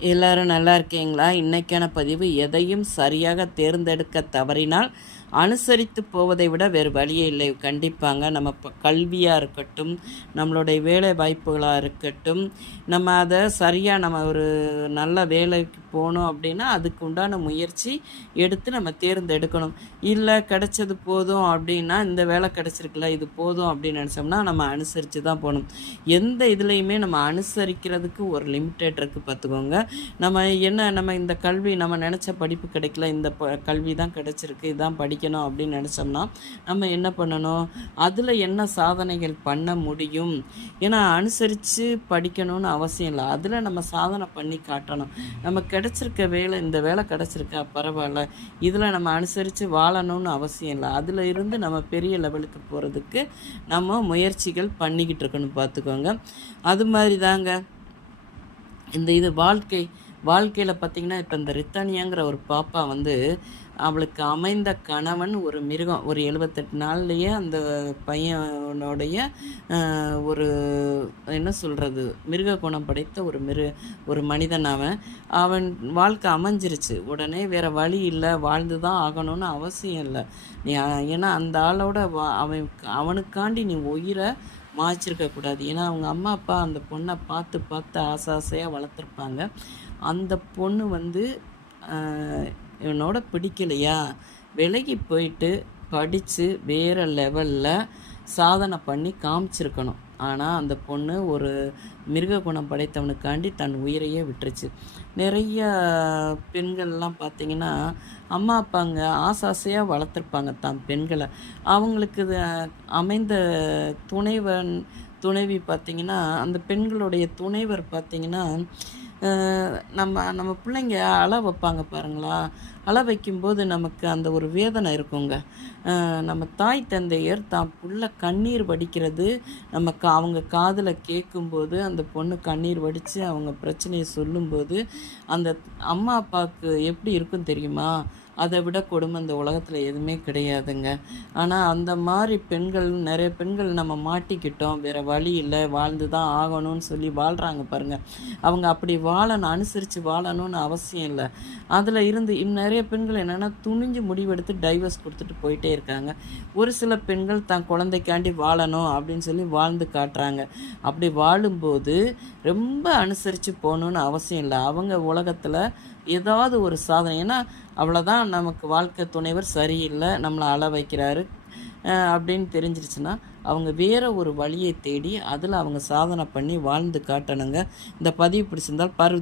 எல்லாரும் நல்லா இருக்கீங்களா? இன்றைக்கான பதிவு எதையும் சரியாக தேர்ந்தெடுக்க தவறினால் அனுசரித்து போவதை விட வேறு வழியே இல்லை. கண்டிப்பாங்க நம்ம இப்போ கல்வியாக இருக்கட்டும் நம்மளுடைய வேலை வாய்ப்புகளாக இருக்கட்டும் நம்ம அதை சரியாக நம்ம ஒரு நல்ல வேலைக்கு போகணும் அப்படின்னா அதுக்கு உண்டான முயற்சி எடுத்து நம்ம தேர்ந்தெடுக்கணும். இல்லை கிடைச்சது போதும் அப்படின்னா இந்த வேலை கிடச்சிருக்குல்ல இது போதும் அப்படின்னு நினச்சோம்னா நம்ம அனுசரித்து தான் போகணும். எந்த இதுலேயுமே நம்ம அனுசரிக்கிறதுக்கு ஒரு லிமிட்டட் இருக்குது பார்த்துக்கோங்க. நம்ம என்ன நம்ம இந்த கல்வி நம்ம நினச்ச படிப்பு கிடைக்கல இந்த ப கல்வி தான் கிடச்சிருக்கு இதான் படிக்கணும் அப்படின்னு நினச்சோம்னா நம்ம என்ன பண்ணணும்? அதில் என்ன சாதனைகள் பண்ண முடியும்? ஏன்னா அனுசரித்து படிக்கணும்னு அவசியம் இல்லை. அதில் நம்ம சாதனை பண்ணி காட்டணும். நம்ம கிடச்சிருக்க வேலை இந்த வேலை கிடச்சிருக்கா பரவாயில்ல. இதில் நம்ம அனுசரித்து வாழணும்னு அவசியம் இல்லை. அதில் இருந்து நம்ம பெரிய லெவலுக்கு போகிறதுக்கு நம்ம முயற்சிகள் பண்ணிக்கிட்டு இருக்கணும் பார்த்துக்கோங்க. அது மாதிரி தாங்க. இந்த இது வாழ்க்கை வாழ்க்கையில் பார்த்திங்கன்னா இப்போ இந்த ரித்தானியாங்கிற ஒரு பாப்பா வந்து அவளுக்கு அமைந்த கணவன் ஒரு மிருகம் ஒரு எழுபத்தெட்டு நாள்லேயே அந்த பையனுடைய ஒரு என்ன சொல்கிறது மிருக குணம் படைத்த ஒரு மிரு ஒரு மனிதன் அவன். அவன் வாழ்க்கை அமைஞ்சிருச்சு. உடனே வேறு வழி இல்லை. வாழ்ந்து தான் ஆகணும்னு அவசியம் இல்லை. நீ ஏன்னா அந்த ஆளோட அவன் அவனுக்காண்டி நீ உயிரை மாய்ச்சிருக்கக்கூடாது ஏன்னா அவங்க அம்மா அப்பா அந்த பொண்ணை பார்த்து பார்த்து ஆசை ஆசையாக வளர்த்துருப்பாங்க. அந்த பொண்ணு வந்து இவனோட பிடிக்கலையா? விலகி போயிட்டு படித்து வேறு லெவலில் சாதனை பண்ணி காமிச்சிருக்கணும். ஆனால் அந்த பொண்ணு ஒரு மிருக குணம் படைத்தவனுக்காண்டி தன் உயிரையே விட்டுருச்சு. நிறைய பெண்கள்லாம் பார்த்திங்கன்னா அம்மா அப்பாங்க ஆசாசையாக வளர்த்துருப்பாங்க தான் பெண்களை. அவங்களுக்கு அமைந்த துணைவன் துணைவி பார்த்திங்கன்னா அந்த பெண்களுடைய துணைவர் பார்த்திங்கன்னா நம்ம நம்ம பிள்ளைங்க அழ வைப்பாங்க பாருங்களா? அழ வைக்கும்போது நமக்கு அந்த ஒரு வேதனை இருக்குங்க. நம்ம தாய் தந்தையர் தான் புள்ள கண்ணீர் வடிக்கிறது. நம்ம கா அவங்க காதில் கேட்கும்போது அந்த பொண்ணு கண்ணீர் வடித்து அவங்க பிரச்சனையை சொல்லும்போது அந்த அம்மா அப்பாவுக்கு எப்படி இருக்கும் தெரியுமா? அதை விட கொடுமை இந்த உலகத்தில் எதுவுமே கிடையாதுங்க. ஆனால் அந்த மாதிரி பெண்கள் நிறைய பெண்கள் நம்ம மாட்டிக்கிட்டோம். வேறு வழி இல்லை. வாழ்ந்து தான் ஆகணும்னு சொல்லி வாழ்கிறாங்க பாருங்கள் அவங்க அப்படி வாழணும் அனுசரித்து வாழணும்னு அவசியம் இல்லை. அதில் இருந்து நிறைய பெண்கள் என்னென்னா துணிஞ்சு முடிவெடுத்து டைவர்ஸ் கொடுத்துட்டு போயிட்டே இருக்காங்க. ஒரு சில பெண்கள் தான் குழந்தைக்காண்டி வாழணும் அப்படின்னு சொல்லி வாழ்ந்து காட்டுறாங்க. அப்படி வாழும்போது ரொம்ப அனுசரித்து போகணுன்னு அவசியம் இல்லை. அவங்க உலகத்தில் ஏதாவது ஒரு சாதனை. ஏன்னா அவ்வளோதான் நமக்கு வாழ்க்கை துணைவர் சரியில்லை நம்மளை அள வைக்கிறாரு. அப்படின்னு தெரிஞ்சிருச்சுன்னா அவங்க வேறு ஒரு வழியை தேடி அதில் அவங்க சாதனை பண்ணி வாழ்ந்து காட்டணுங்க. இந்த பதிவு பிடிச்சிருந்தால் பரு